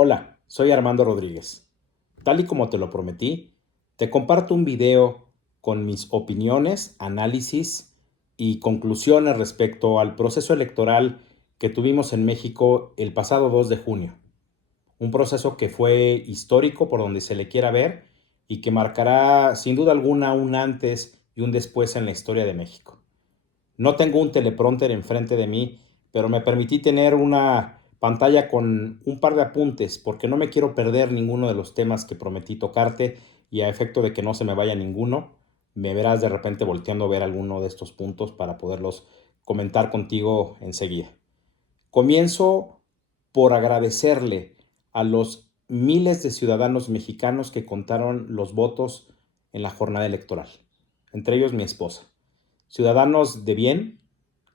Hola, soy Armando Rodríguez. Tal y como te lo prometí, te comparto un video con mis opiniones, análisis y conclusiones respecto al proceso electoral que tuvimos en México el pasado 2 de junio. Un proceso que fue histórico por donde se le quiera ver y que marcará sin duda alguna un antes y un después en la historia de México. No tengo un teleprompter enfrente de mí, pero me permití tener una pantalla con un par de apuntes porque no me quiero perder ninguno de los temas que prometí tocarte y a efecto de que no se me vaya ninguno, me verás de repente volteando a ver alguno de estos puntos para poderlos comentar contigo enseguida. Comienzo por agradecerle a los miles de ciudadanos mexicanos que contaron los votos en la jornada electoral, entre ellos mi esposa. Ciudadanos de bien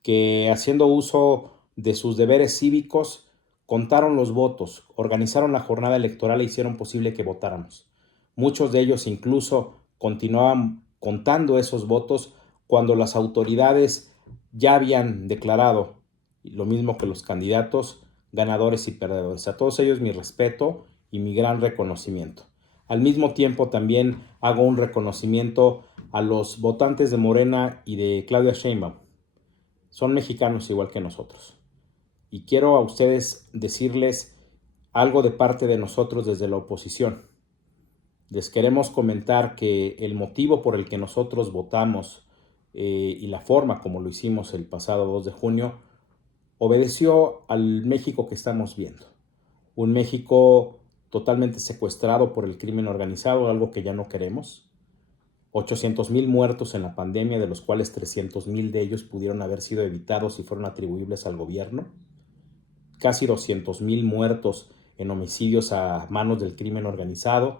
que haciendo uso de sus deberes cívicos contaron los votos, organizaron la jornada electoral e hicieron posible que votáramos. Muchos de ellos incluso continuaban contando esos votos cuando las autoridades ya habían declarado, lo mismo que los candidatos, ganadores y perdedores. A todos ellos mi respeto y mi gran reconocimiento. Al mismo tiempo también hago un reconocimiento a los votantes de Morena y de Claudia Sheinbaum. Son mexicanos igual que nosotros. Y quiero a ustedes decirles algo de parte de nosotros desde la oposición. Les queremos comentar que el motivo por el que nosotros votamos y la forma como lo hicimos el pasado 2 de junio obedeció al México que estamos viendo. Un México totalmente secuestrado por el crimen organizado, algo que ya no queremos. 800,000 muertos en la pandemia, de los cuales 300,000 de ellos pudieron haber sido evitados y fueron atribuibles al gobierno. Casi 200,000 muertos en homicidios a manos del crimen organizado.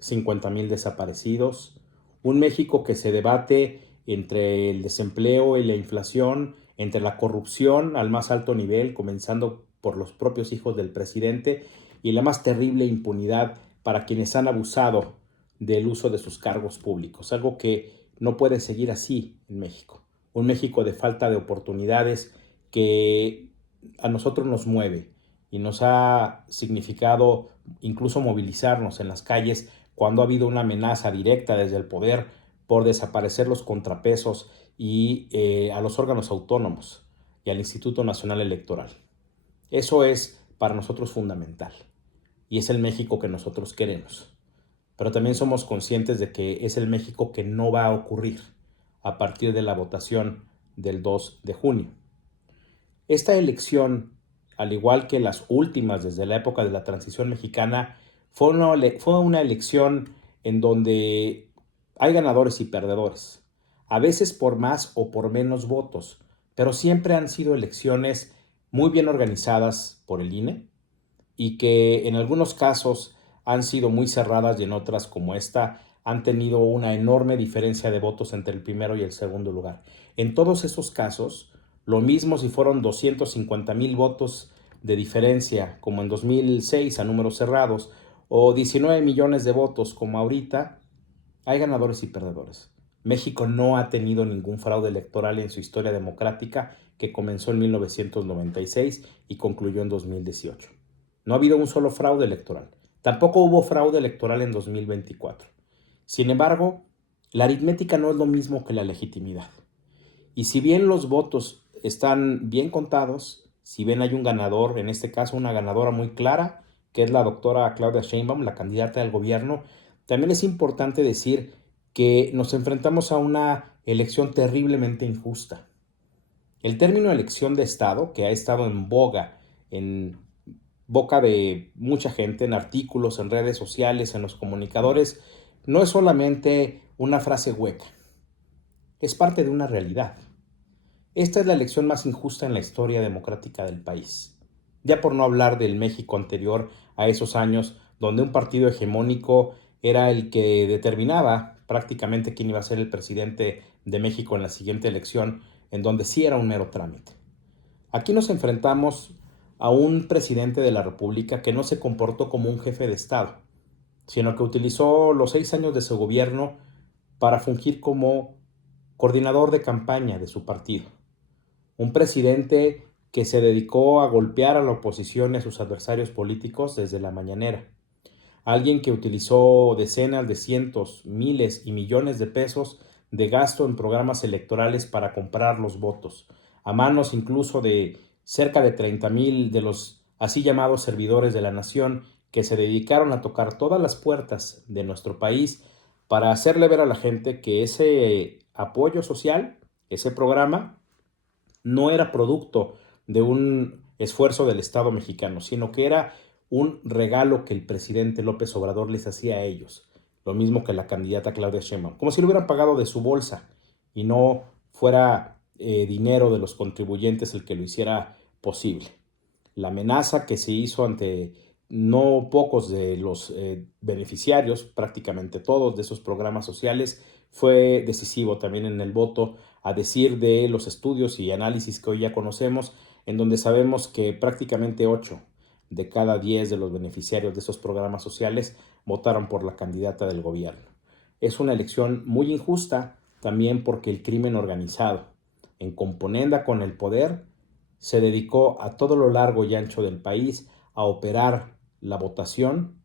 50,000 desaparecidos. Un México que se debate entre el desempleo y la inflación, entre la corrupción al más alto nivel, comenzando por los propios hijos del presidente, y la más terrible impunidad para quienes han abusado del uso de sus cargos públicos, algo que no puede seguir así en México. Un México de falta de oportunidades que a nosotros nos mueve y nos ha significado incluso movilizarnos en las calles cuando ha habido una amenaza directa desde el poder por desaparecer los contrapesos y a los órganos autónomos y al Instituto Nacional Electoral. Eso es para nosotros fundamental y es el México que nosotros queremos. Pero también somos conscientes de que es el México que no va a ocurrir a partir de la votación del 2 de junio. Esta elección, al igual que las últimas desde la época de la transición mexicana, fue una elección en donde hay ganadores y perdedores, a veces por más o por menos votos, pero siempre han sido elecciones muy bien organizadas por el INE y que en algunos casos han sido muy cerradas y en otras como esta han tenido una enorme diferencia de votos entre el primero y el segundo lugar. En todos esos casos, lo mismo si fueron 250,000 votos de diferencia como en 2006 a números cerrados o 19 millones de votos como ahorita, hay ganadores y perdedores. México no ha tenido ningún fraude electoral en su historia democrática que comenzó en 1996 y concluyó en 2018. No ha habido un solo fraude electoral. Tampoco hubo fraude electoral en 2024. Sin embargo, la aritmética no es lo mismo que la legitimidad. Y si bien los votos están bien contados, si bien hay un ganador, en este caso una ganadora muy clara, que es la doctora Claudia Sheinbaum, la candidata del gobierno, también es importante decir que nos enfrentamos a una elección terriblemente injusta. El término elección de Estado, que ha estado en boga, en boca de mucha gente, en artículos, en redes sociales, en los comunicadores, no es solamente una frase hueca, es parte de una realidad. Esta es la elección más injusta en la historia democrática del país. Ya por no hablar del México anterior a esos años, donde un partido hegemónico era el que determinaba prácticamente quién iba a ser el presidente de México en la siguiente elección, en donde sí era un mero trámite. Aquí nos enfrentamos a un presidente de la República que no se comportó como un jefe de Estado, sino que utilizó los 6 años de su gobierno para fungir como coordinador de campaña de su partido. Un presidente que se dedicó a golpear a la oposición y a sus adversarios políticos desde la mañanera. Alguien que utilizó decenas de cientos, miles y millones de pesos de gasto en programas electorales para comprar los votos, a manos incluso de cerca de 30,000 de los así llamados servidores de la nación que se dedicaron a tocar todas las puertas de nuestro país para hacerle ver a la gente que ese apoyo social, ese programa, no era producto de un esfuerzo del Estado mexicano, sino que era un regalo que el presidente López Obrador les hacía a ellos, lo mismo que la candidata Claudia Sheinbaum, como si lo hubieran pagado de su bolsa y no fuera dinero de los contribuyentes el que lo hiciera posible. La amenaza que se hizo ante no pocos de los beneficiarios, prácticamente todos de esos programas sociales, fue decisivo también en el voto, a decir de los estudios y análisis que hoy ya conocemos, en donde sabemos que prácticamente 8 de cada 10 de los beneficiarios de esos programas sociales votaron por la candidata del gobierno. Es una elección muy injusta también porque el crimen organizado, en componenda con el poder, se dedicó a todo lo largo y ancho del país a operar la votación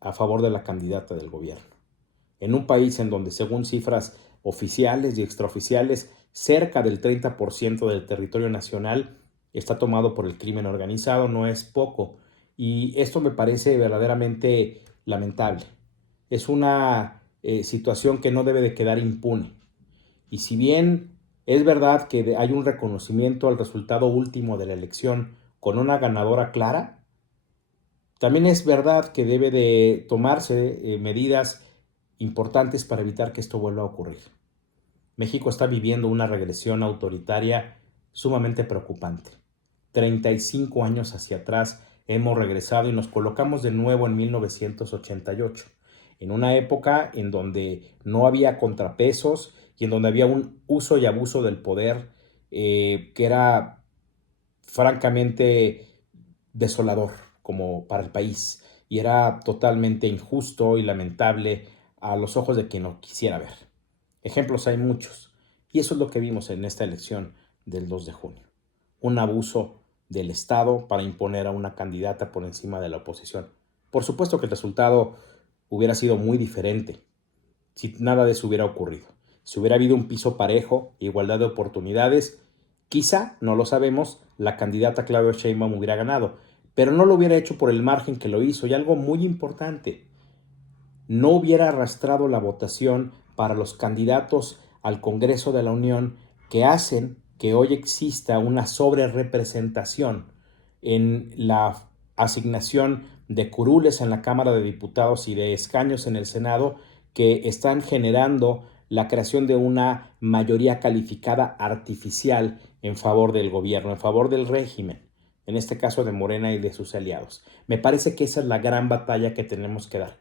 a favor de la candidata del gobierno. En un país en donde, según cifras oficiales y extraoficiales, cerca del 30% del territorio nacional está tomado por el crimen organizado, no es poco. Y esto me parece verdaderamente lamentable. Es una situación que no debe de quedar impune. Y si bien es verdad que hay un reconocimiento al resultado último de la elección con una ganadora clara, también es verdad que debe de tomarse medidas importantes para evitar que esto vuelva a ocurrir. México está viviendo una regresión autoritaria sumamente preocupante. 35 años hacia atrás hemos regresado y nos colocamos de nuevo en 1988, en una época en donde no había contrapesos y en donde había un uso y abuso del poder que era francamente desolador como para el país y era totalmente injusto y lamentable a los ojos de quien lo quisiera ver. Ejemplos hay muchos y eso es lo que vimos en esta elección del 2 de junio. Un abuso del Estado para imponer a una candidata por encima de la oposición. Por supuesto que el resultado hubiera sido muy diferente si nada de eso hubiera ocurrido. Si hubiera habido un piso parejo, igualdad de oportunidades, quizá, no lo sabemos, la candidata Claudia Sheinbaum hubiera ganado, pero no lo hubiera hecho por el margen que lo hizo. Y algo muy importante, no hubiera arrastrado la votación para los candidatos al Congreso de la Unión que hacen que hoy exista una sobrerepresentación en la asignación de curules en la Cámara de Diputados y de escaños en el Senado, que están generando la creación de una mayoría calificada artificial en favor del gobierno, en favor del régimen, en este caso de Morena y de sus aliados. Me parece que esa es la gran batalla que tenemos que dar.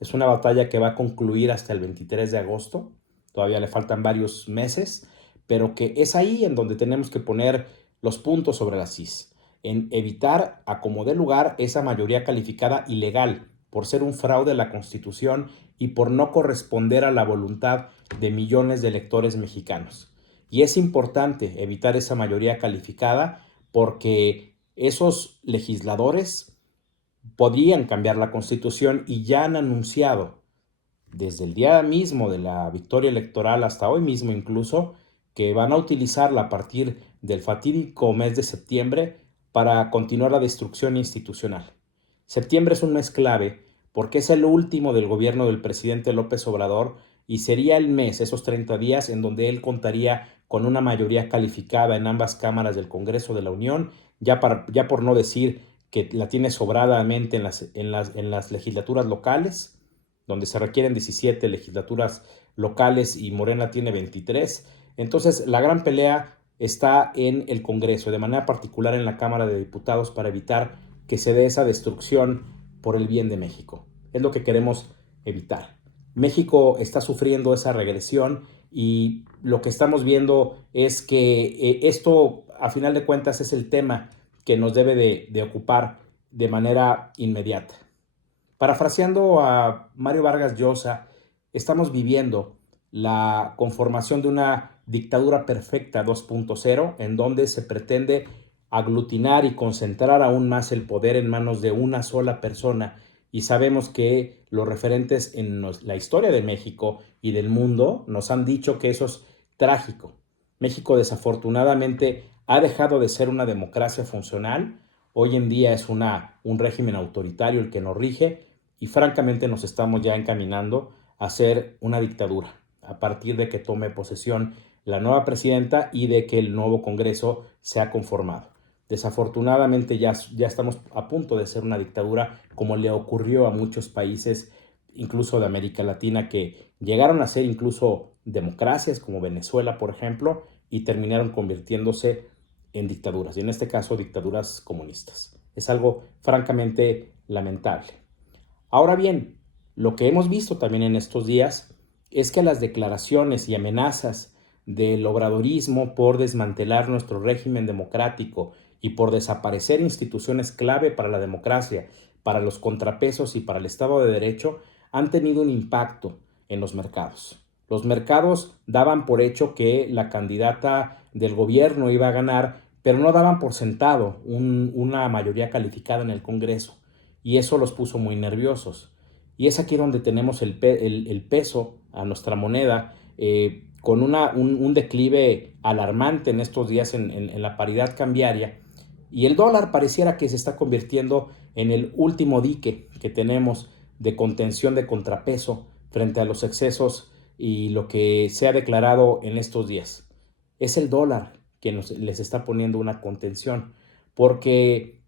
Es una batalla que va a concluir hasta el 23 de agosto, todavía le faltan varios meses, pero que es ahí en donde tenemos que poner los puntos sobre las is, en evitar a como dé lugar esa mayoría calificada ilegal por ser un fraude a la Constitución y por no corresponder a la voluntad de millones de electores mexicanos. Y es importante evitar esa mayoría calificada porque esos legisladores podrían cambiar la Constitución y ya han anunciado desde el día mismo de la victoria electoral hasta hoy mismo incluso, que van a utilizarla a partir del fatídico mes de septiembre para continuar la destrucción institucional. Septiembre es un mes clave porque es el último del gobierno del presidente López Obrador y sería el mes, esos 30 días, en donde él contaría con una mayoría calificada en ambas cámaras del Congreso de la Unión, ya por no decir que la tiene sobradamente en las legislaturas locales, donde se requieren 17 legislaturas locales y Morena tiene 23. Entonces, la gran pelea está en el Congreso, de manera particular en la Cámara de Diputados, para evitar que se dé esa destrucción por el bien de México. Es lo que queremos evitar. México está sufriendo esa regresión y lo que estamos viendo es que esto, a final de cuentas, es el tema que nos debe de ocupar de manera inmediata. Parafraseando a Mario Vargas Llosa, estamos viviendo la conformación de una dictadura perfecta 2.0, en donde se pretende aglutinar y concentrar aún más el poder en manos de una sola persona. Y sabemos que los referentes en la historia de México y del mundo nos han dicho que eso es trágico. México desafortunadamente ha dejado de ser una democracia funcional. Hoy en día es un régimen autoritario el que nos rige y francamente nos estamos ya encaminando a ser una dictadura a partir de que tome posesión la nueva presidenta y de que el nuevo Congreso se ha conformado. Desafortunadamente ya estamos a punto de ser una dictadura, como le ocurrió a muchos países, incluso de América Latina, que llegaron a ser incluso democracias, como Venezuela, por ejemplo, y terminaron convirtiéndose en dictaduras, y en este caso dictaduras comunistas. Es algo francamente lamentable. Ahora bien, lo que hemos visto también en estos días es que las declaraciones y amenazas del obradorismo por desmantelar nuestro régimen democrático y por desaparecer instituciones clave para la democracia, para los contrapesos y para el Estado de Derecho han tenido un impacto en los mercados. Los mercados daban por hecho que la candidata del gobierno iba a ganar, pero no daban por sentado una mayoría calificada en el Congreso, y eso los puso muy nerviosos. Y es aquí donde tenemos el peso a nuestra moneda, con un declive alarmante en estos días en la paridad cambiaria, y el dólar pareciera que se está convirtiendo en el último dique que tenemos de contención, de contrapeso frente a los excesos y lo que se ha declarado en estos días. Es el dólar que les está poniendo una contención, porque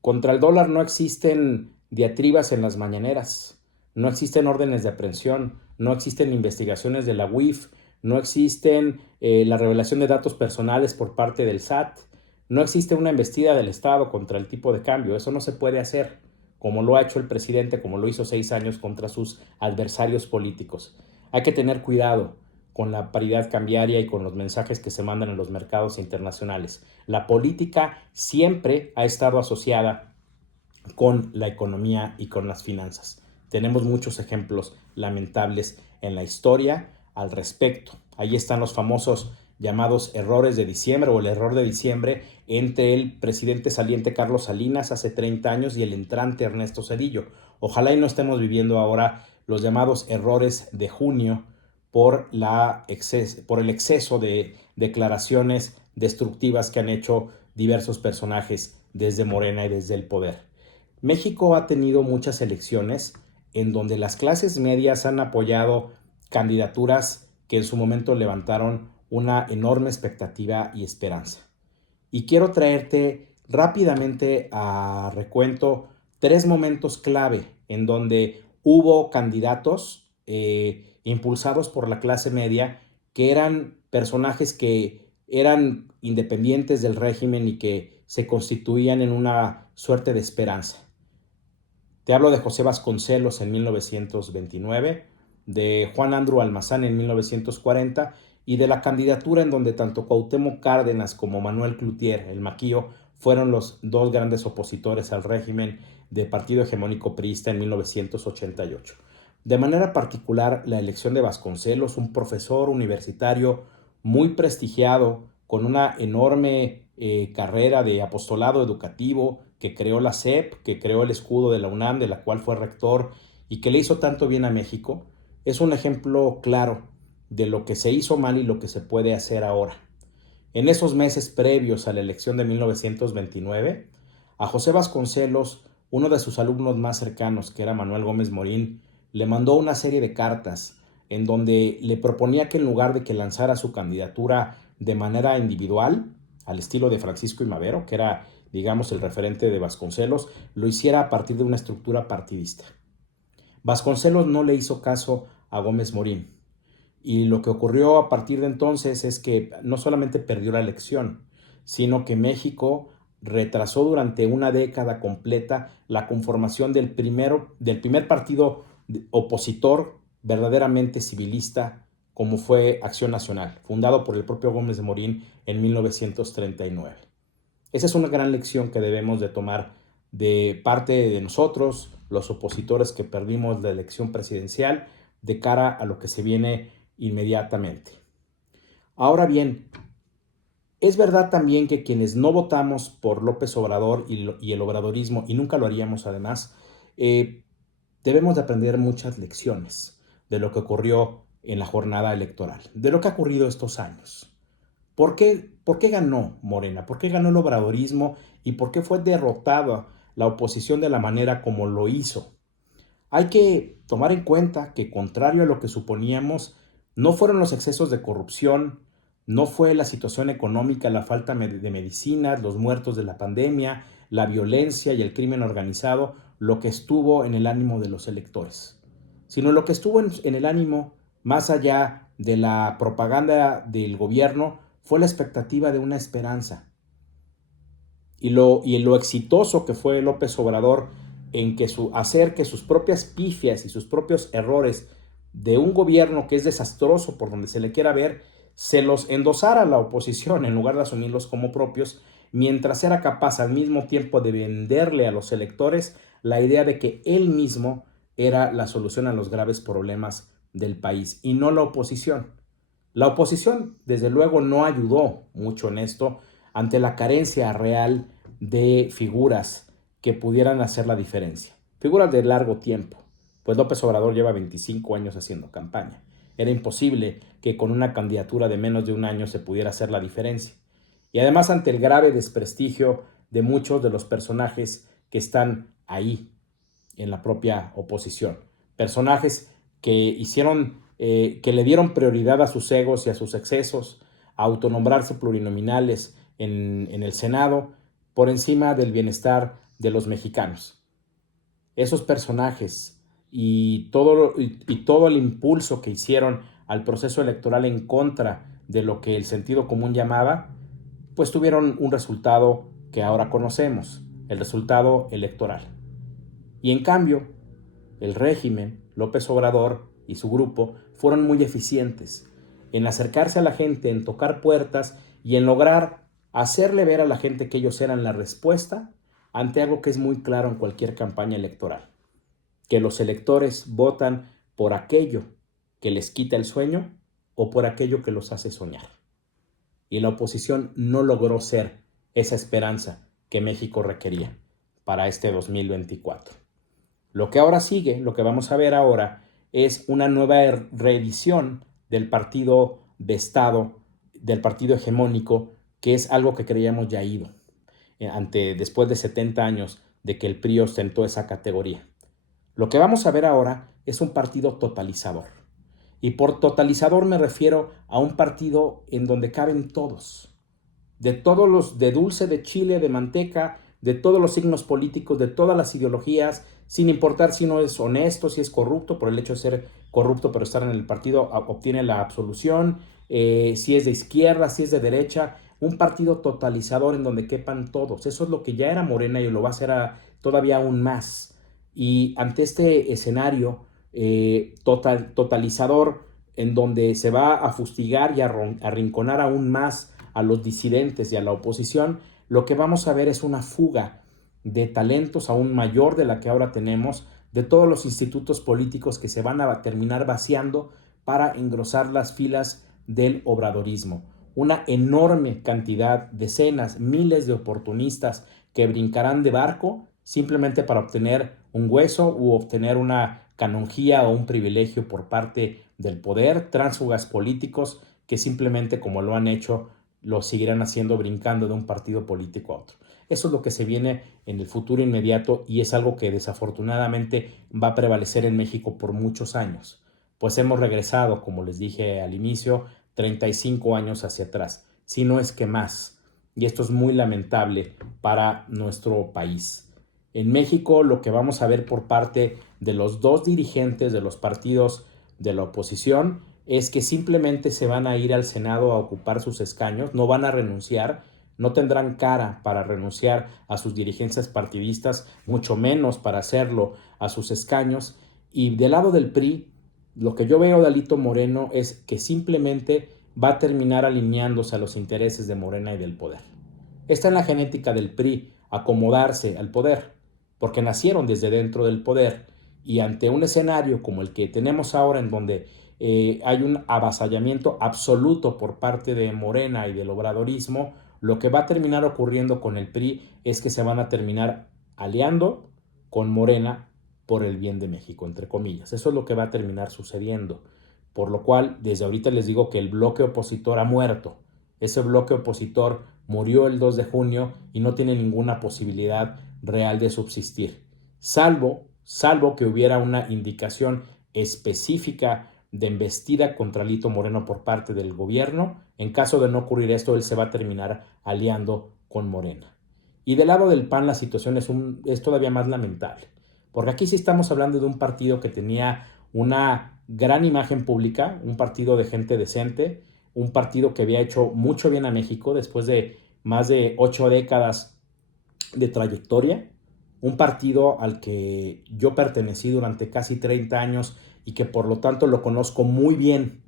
contra el dólar no existen diatribas en las mañaneras, no existen órdenes de aprehensión, no existen investigaciones de la UIF, no existen la revelación de datos personales por parte del SAT, no existe una embestida del Estado contra el tipo de cambio. Eso no se puede hacer, como lo ha hecho el presidente, como lo hizo 6 años contra sus adversarios políticos. Hay que tener cuidado con la paridad cambiaria y con los mensajes que se mandan en los mercados internacionales. La política siempre ha estado asociada con la economía y con las finanzas. Tenemos muchos ejemplos lamentables en la historia al respecto. Ahí están los famosos llamados errores de diciembre o el error de diciembre entre el presidente saliente Carlos Salinas hace 30 años y el entrante Ernesto Zedillo. Ojalá y no estemos viviendo ahora los llamados errores de junio por el exceso de declaraciones destructivas que han hecho diversos personajes desde Morena y desde el poder. México ha tenido muchas elecciones en donde las clases medias han apoyado candidaturas que en su momento levantaron una enorme expectativa y esperanza. Y quiero traerte rápidamente a recuento 3 momentos clave en donde hubo candidatos impulsados por la clase media que eran personajes que eran independientes del régimen y que se constituían en una suerte de esperanza. Te hablo de José Vasconcelos en 1929, de Juan Andrew Almazán en 1940 y de la candidatura en donde tanto Cuauhtémoc Cárdenas como Manuel Cloutier, el Maquío, fueron los dos grandes opositores al régimen del partido hegemónico priista en 1988. De manera particular, la elección de Vasconcelos, un profesor universitario muy prestigiado, con una enorme carrera de apostolado educativo, que creó la SEP, que creó el escudo de la UNAM, de la cual fue rector y que le hizo tanto bien a México, es un ejemplo claro de lo que se hizo mal y lo que se puede hacer ahora. En esos meses previos a la elección de 1929, a José Vasconcelos, uno de sus alumnos más cercanos, que era Manuel Gómez Morín, le mandó una serie de cartas en donde le proponía que en lugar de que lanzara su candidatura de manera individual, al estilo de Francisco I. Madero, que era, digamos, el referente de Vasconcelos, lo hiciera a partir de una estructura partidista. Vasconcelos no le hizo caso a Gómez Morín. Y lo que ocurrió a partir de entonces es que no solamente perdió la elección, sino que México retrasó durante una década completa la conformación del primer partido opositor verdaderamente civilista, como fue Acción Nacional, fundado por el propio Gómez de Morín en 1939. Esa es una gran lección que debemos de tomar de parte de nosotros, los opositores que perdimos la elección presidencial, de cara a lo que se viene inmediatamente. Ahora bien, Es verdad también que quienes no votamos por López Obrador y el obradorismo, y nunca lo haríamos además, eh, debemos de aprender muchas lecciones de lo que ocurrió en la jornada electoral, de lo que ha ocurrido estos años. ¿Por qué ganó Morena? ¿Por qué ganó el obradorismo? ¿Y por qué fue derrotada la oposición de la manera como lo hizo? Hay que tomar en cuenta que, contrario a lo que suponíamos, no fueron los excesos de corrupción, no fue la situación económica, la falta de medicinas, los muertos de la pandemia, la violencia y el crimen organizado lo que estuvo en el ánimo de los electores, sino lo que estuvo en el ánimo, más allá de la propaganda del gobierno, fue la expectativa de una esperanza, y lo exitoso que fue López Obrador en que hacer que sus propias pifias y sus propios errores de un gobierno que es desastroso por donde se le quiera ver, se los endosara a la oposición en lugar de asumirlos como propios, mientras era capaz al mismo tiempo de venderle a los electores la idea de que él mismo era la solución a los graves problemas del país y no la oposición. La oposición, desde luego, no ayudó mucho en esto ante la carencia real de figuras que pudieran hacer la diferencia. Figuras de largo tiempo, pues López Obrador lleva 25 años haciendo campaña. Era imposible que con una candidatura de menos de un año se pudiera hacer la diferencia. Y además ante el grave desprestigio de muchos de los personajes que están ahí en la propia oposición. Personajes que le dieron prioridad a sus egos y a sus excesos, a autonombrarse plurinominales en el Senado por encima del bienestar de los mexicanos. Esos personajes y todo el impulso que hicieron al proceso electoral en contra de lo que el sentido común llamaba, pues tuvieron un resultado que ahora conocemos, el resultado electoral. Y en cambio, el régimen, López Obrador y su grupo fueron muy eficientes en acercarse a la gente, en tocar puertas y en lograr hacerle ver a la gente que ellos eran la respuesta ante algo que es muy claro en cualquier campaña electoral, que los electores votan por aquello que les quita el sueño o por aquello que los hace soñar. Y la oposición no logró ser esa esperanza que México requería para este 2024. Lo que ahora sigue, lo que vamos a ver ahora, es una nueva reedición del partido de Estado, del partido hegemónico, que es algo que creíamos ya ido, después de 70 años de que el PRI ostentó esa categoría. Lo que vamos a ver ahora es un partido totalizador. Y por totalizador me refiero a un partido en donde caben todos, de todos los, de dulce, de chile, de manteca, de todos los signos políticos, de todas las ideologías, sin importar si no es honesto, si es corrupto, por el hecho de ser corrupto pero estar en el partido obtiene la absolución, si es de izquierda, si es de derecha, un partido totalizador en donde quepan todos. Eso es lo que ya era Morena y lo va a hacer todavía aún más. Y ante este escenario totalizador en donde se va a fustigar y a arrinconar aún más a los disidentes y a la oposición, lo que vamos a ver es una fuga de talentos aún mayor de la que ahora tenemos, de todos los institutos políticos que se van a terminar vaciando para engrosar las filas del obradorismo. Una enorme cantidad, decenas, miles de oportunistas que brincarán de barco simplemente para obtener un hueso u obtener una canonjía o un privilegio por parte del poder, tránsfugas políticos que simplemente, como lo han hecho, lo seguirán haciendo brincando de un partido político a otro. Eso es lo que se viene en el futuro inmediato y es algo que desafortunadamente va a prevalecer en México por muchos años, pues hemos regresado, como les dije al inicio, 35 años hacia atrás, si no es que más, y esto es muy lamentable para nuestro país. En México lo que vamos a ver por parte de los dos dirigentes de los partidos de la oposición es que simplemente se van a ir al Senado a ocupar sus escaños, no van a renunciar, no tendrán cara para renunciar a sus dirigencias partidistas, mucho menos para hacerlo a sus escaños. Y del lado del PRI, lo que yo veo de Alito Moreno es que simplemente va a terminar alineándose a los intereses de Morena y del poder. Está en la genética del PRI acomodarse al poder, porque nacieron desde dentro del poder y ante un escenario como el que tenemos ahora en donde hay un avasallamiento absoluto por parte de Morena y del obradorismo, lo que va a terminar ocurriendo con el PRI es que se van a terminar aliando con Morena por el bien de México, entre comillas. Eso es lo que va a terminar sucediendo. Por lo cual, desde ahorita les digo que el bloque opositor ha muerto. Ese bloque opositor murió el 2 de junio y no tiene ninguna posibilidad real de subsistir. Salvo que hubiera una indicación específica de embestida contra Lito Moreno por parte del gobierno. En caso de no ocurrir esto, él se va a terminar aliando con Morena. Y del lado del PAN la situación es todavía más lamentable, porque aquí sí estamos hablando de un partido que tenía una gran imagen pública, un partido de gente decente, un partido que había hecho mucho bien a México después de más de 8 décadas de trayectoria, un partido al que yo pertenecí durante casi 30 años y que por lo tanto lo conozco muy bien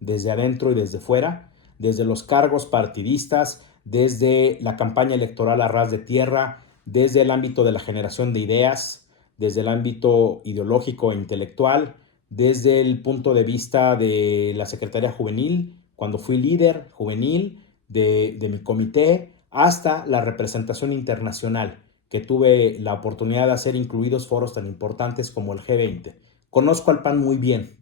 desde adentro y desde fuera, desde los cargos partidistas, desde la campaña electoral a ras de tierra, desde el ámbito de la generación de ideas, desde el ámbito ideológico e intelectual, desde el punto de vista de la Secretaría Juvenil, cuando fui líder juvenil de mi comité, hasta la representación internacional, que tuve la oportunidad de hacer incluidos foros tan importantes como el G20. Conozco al PAN muy bien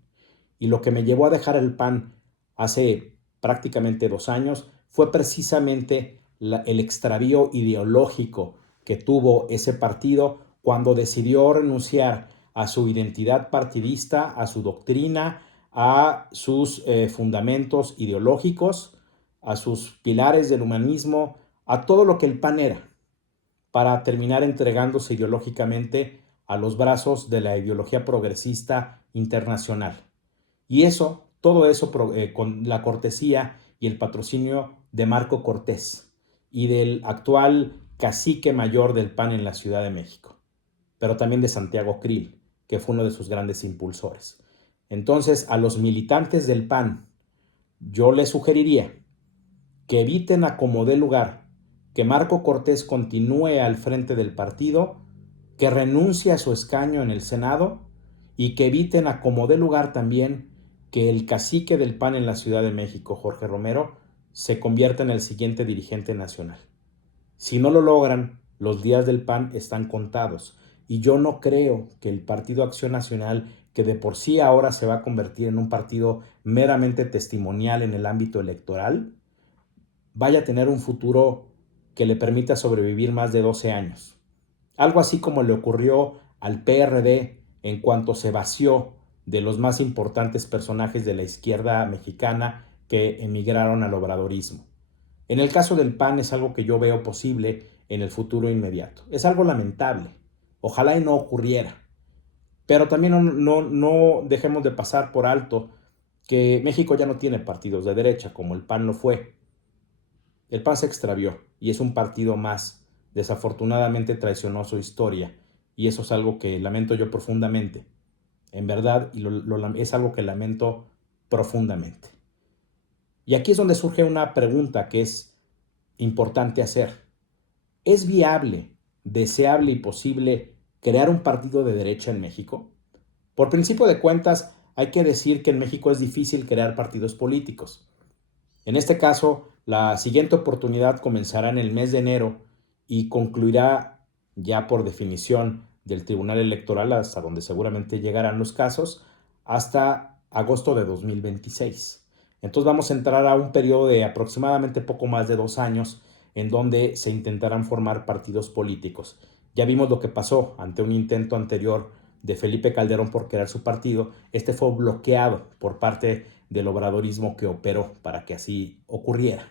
y lo que me llevó a dejar el PAN hace prácticamente 2 años fue precisamente el extravío ideológico que tuvo ese partido cuando decidió renunciar a su identidad partidista, a su doctrina, a sus fundamentos ideológicos, a sus pilares del humanismo, a todo lo que el PAN era, para terminar entregándose ideológicamente a los brazos de la ideología progresista internacional. Y eso, todo eso con la cortesía y el patrocinio de Marco Cortés y del actual cacique mayor del PAN en la Ciudad de México, pero también de Santiago Krill, que fue uno de sus grandes impulsores. Entonces, a los militantes del PAN, yo les sugeriría que eviten a como dé lugar que Marco Cortés continúe al frente del partido, que renuncie a su escaño en el Senado y que eviten a como dé lugar también que el cacique del PAN en la Ciudad de México, Jorge Romero, se convierta en el siguiente dirigente nacional. Si no lo logran, los días del PAN están contados. Y yo no creo que el Partido Acción Nacional, que de por sí ahora se va a convertir en un partido meramente testimonial en el ámbito electoral, vaya a tener un futuro que le permita sobrevivir más de 12 años. Algo así como le ocurrió al PRD en cuanto se vació de los más importantes personajes de la izquierda mexicana que emigraron al obradorismo. En el caso del PAN es algo que yo veo posible en el futuro inmediato. Es algo lamentable. Ojalá y no ocurriera. Pero también no dejemos de pasar por alto que México ya no tiene partidos de derecha como el PAN lo fue. El PAN se extravió y es un partido más. Desafortunadamente traicionó su historia y eso es algo que lamento yo profundamente. En verdad, y es algo que lamento profundamente. Y aquí es donde surge una pregunta que es importante hacer. ¿Es viable, deseable y posible crear un partido de derecha en México? Por principio de cuentas, hay que decir que en México es difícil crear partidos políticos. En este caso, la siguiente oportunidad comenzará en el mes de enero y concluirá ya por definición del Tribunal Electoral, hasta donde seguramente llegarán los casos, hasta agosto de 2026. Entonces vamos a entrar a un periodo de aproximadamente poco más de 2 años en donde se intentarán formar partidos políticos. Ya vimos lo que pasó ante un intento anterior de Felipe Calderón por crear su partido. Este fue bloqueado por parte del obradorismo que operó para que así ocurriera.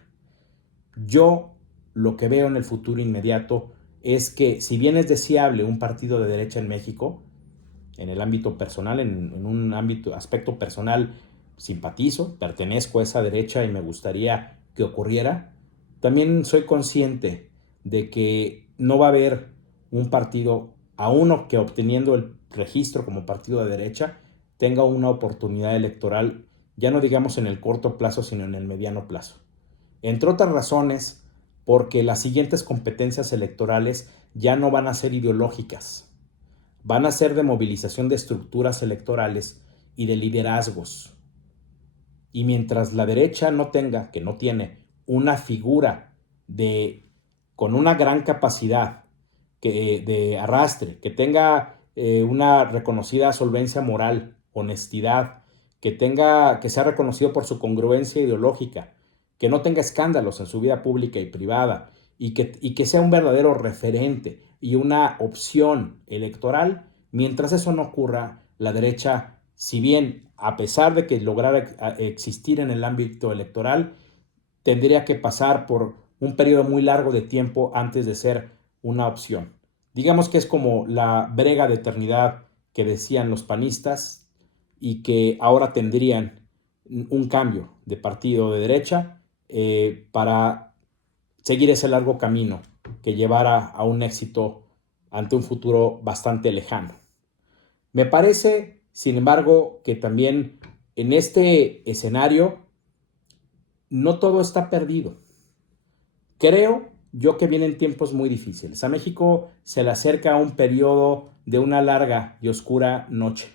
Yo lo que veo en el futuro inmediato es que si bien es deseable un partido de derecha en México, en el ámbito personal, en un aspecto personal, simpatizo, pertenezco a esa derecha y me gustaría que ocurriera, también soy consciente de que no va a haber un partido, a uno que obteniendo el registro como partido de derecha, tenga una oportunidad electoral, ya no digamos en el corto plazo, sino en el mediano plazo. Entre otras razones, porque las siguientes competencias electorales ya no van a ser ideológicas, van a ser de movilización de estructuras electorales y de liderazgos. Y mientras la derecha no tenga, que no tiene, una figura con una gran capacidad de arrastre, que tenga una reconocida solvencia moral, honestidad, que sea reconocido por su congruencia ideológica, que no tenga escándalos en su vida pública y privada, y que sea un verdadero referente y una opción electoral. Mientras eso no ocurra, la derecha, si bien a pesar de que lograra existir en el ámbito electoral, tendría que pasar por un periodo muy largo de tiempo antes de ser una opción. Digamos que es como la brega de eternidad que decían los panistas y que ahora tendrían un cambio de partido de derecha para seguir ese largo camino que llevara a un éxito ante un futuro bastante lejano. Me parece, sin embargo, que también en este escenario no todo está perdido. Creo yo que vienen tiempos muy difíciles. A México se le acerca un periodo de una larga y oscura noche,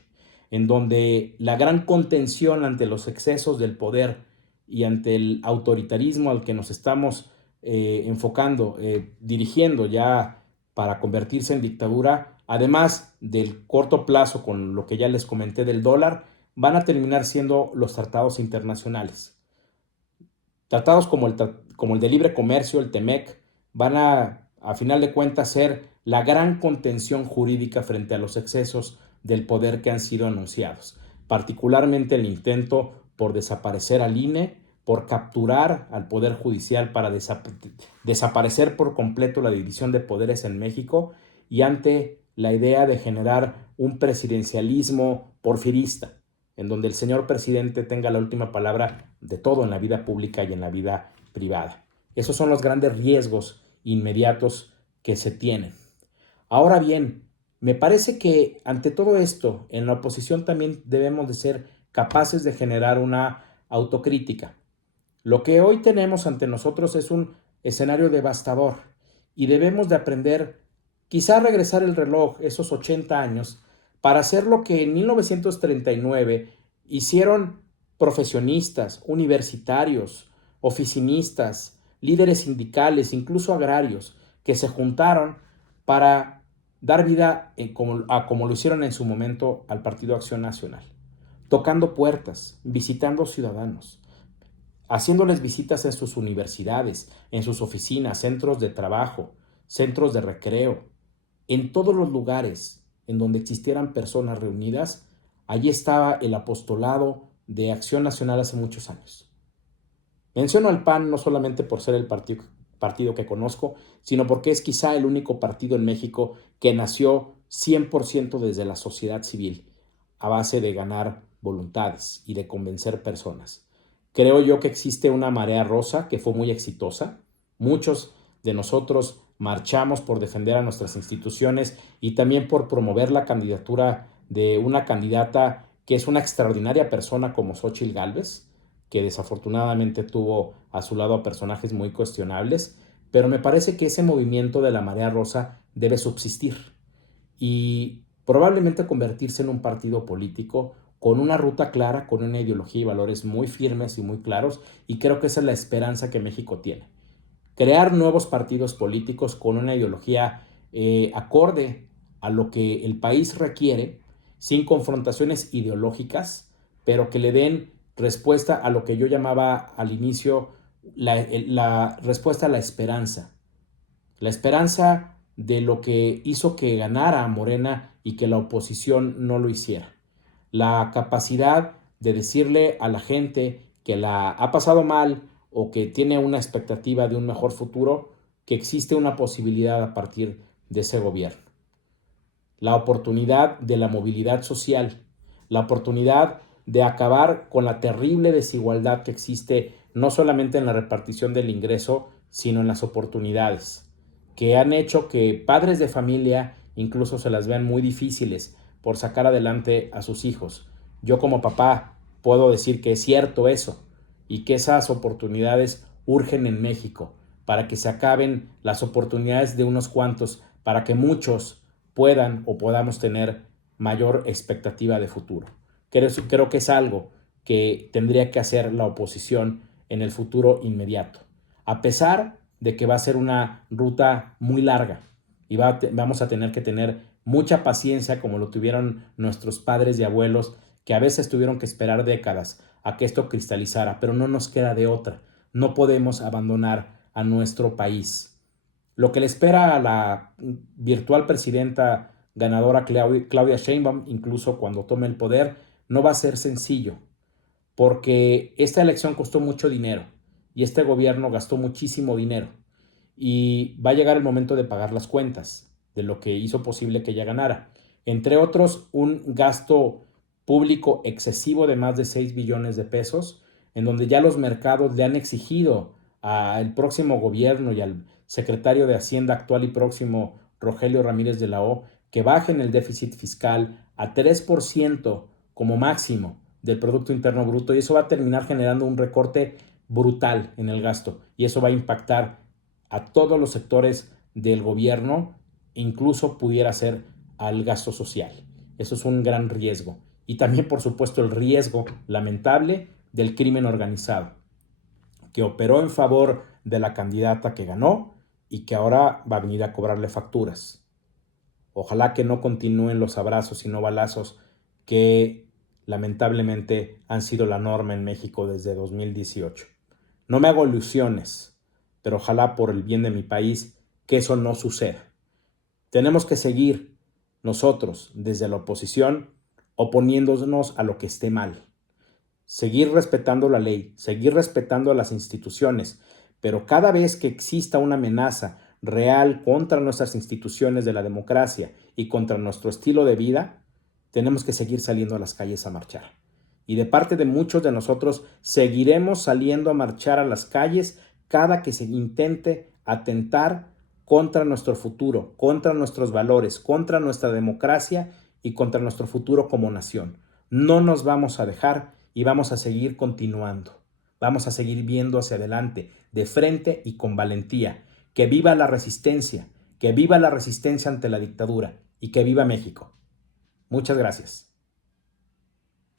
en donde la gran contención ante los excesos del poder y ante el autoritarismo al que nos estamos enfocando, dirigiendo ya para convertirse en dictadura, además del corto plazo con lo que ya les comenté del dólar, van a terminar siendo los tratados internacionales. Tratados como el de libre comercio, el TEMEC, van a final de cuentas, ser la gran contención jurídica frente a los excesos del poder que han sido anunciados, particularmente el intento por desaparecer al INE, por capturar al Poder Judicial para desaparecer por completo la división de poderes en México y ante la idea de generar un presidencialismo porfirista, en donde el señor presidente tenga la última palabra de todo en la vida pública y en la vida privada. Esos son los grandes riesgos inmediatos que se tienen. Ahora bien, me parece que ante todo esto, en la oposición también debemos de ser capaces de generar una autocrítica. Lo que hoy tenemos ante nosotros es un escenario devastador y debemos de aprender quizá a regresar el reloj esos 80 años para hacer lo que en 1939 hicieron profesionistas, universitarios, oficinistas, líderes sindicales, incluso agrarios, que se juntaron para dar vida como lo hicieron en su momento al Partido Acción Nacional, tocando puertas, visitando ciudadanos, haciéndoles visitas en sus universidades, en sus oficinas, centros de trabajo, centros de recreo, en todos los lugares en donde existieran personas reunidas. Allí estaba el apostolado de Acción Nacional hace muchos años. Menciono al PAN no solamente por ser el partido que conozco, sino porque es quizá el único partido en México que nació 100% desde la sociedad civil, a base de ganar voluntades y de convencer personas. Creo yo que existe una marea rosa que fue muy exitosa. Muchos de nosotros marchamos por defender a nuestras instituciones y también por promover la candidatura de una candidata que es una extraordinaria persona como Xóchitl Gálvez, que desafortunadamente tuvo a su lado a personajes muy cuestionables, pero me parece que ese movimiento de la marea rosa debe subsistir y probablemente convertirse en un partido político con una ruta clara, con una ideología y valores muy firmes y muy claros, y creo que esa es la esperanza que México tiene. Crear nuevos partidos políticos con una ideología acorde a lo que el país requiere, sin confrontaciones ideológicas, pero que le den respuesta a lo que yo llamaba al inicio la respuesta a la esperanza de lo que hizo que ganara Morena y que la oposición no lo hiciera. La capacidad de decirle a la gente que la ha pasado mal o que tiene una expectativa de un mejor futuro, que existe una posibilidad a partir de ese gobierno. La oportunidad de la movilidad social, la oportunidad de acabar con la terrible desigualdad que existe no solamente en la repartición del ingreso, sino en las oportunidades, que han hecho que padres de familia incluso se las vean muy difíciles por sacar adelante a sus hijos. Yo como papá puedo decir que es cierto eso y que esas oportunidades urgen en México para que se acaben las oportunidades de unos cuantos, para que muchos puedan o podamos tener mayor expectativa de futuro. Creo que es algo que tendría que hacer la oposición en el futuro inmediato, a pesar de que va a ser una ruta muy larga y vamos a tener que tener mucha paciencia como lo tuvieron nuestros padres y abuelos, que a veces tuvieron que esperar décadas a que esto cristalizara, pero no nos queda de otra. No podemos abandonar a nuestro país. Lo que le espera a la virtual presidenta ganadora Claudia Sheinbaum, incluso cuando tome el poder, no va a ser sencillo, porque esta elección costó mucho dinero y este gobierno gastó muchísimo dinero y va a llegar el momento de pagar las cuentas de lo que hizo posible que ella ganara. Entre otros, un gasto público excesivo de más de 6 billones de pesos, en donde ya los mercados le han exigido al próximo gobierno y al secretario de Hacienda actual y próximo, Rogelio Ramírez de la O, que bajen el déficit fiscal a 3% como máximo del Producto Interno Bruto, y eso va a terminar generando un recorte brutal en el gasto y eso va a impactar a todos los sectores del gobierno, incluso pudiera ser al gasto social. Eso es un gran riesgo. Y también, por supuesto, el riesgo lamentable del crimen organizado, que operó en favor de la candidata que ganó y que ahora va a venir a cobrarle facturas. Ojalá que no continúen los abrazos y no balazos que lamentablemente han sido la norma en México desde 2018. No me hago ilusiones, pero ojalá por el bien de mi país que eso no suceda. Tenemos que seguir nosotros desde la oposición oponiéndonos a lo que esté mal. Seguir respetando la ley, seguir respetando a las instituciones, pero cada vez que exista una amenaza real contra nuestras instituciones de la democracia y contra nuestro estilo de vida, tenemos que seguir saliendo a las calles a marchar. Y de parte de muchos de nosotros seguiremos saliendo a marchar a las calles cada que se intente atentar contra nuestro futuro, contra nuestros valores, contra nuestra democracia y contra nuestro futuro como nación. No nos vamos a dejar y vamos a seguir continuando. Vamos a seguir viendo hacia adelante, de frente y con valentía. Que viva la resistencia ante la dictadura y que viva México. Muchas gracias.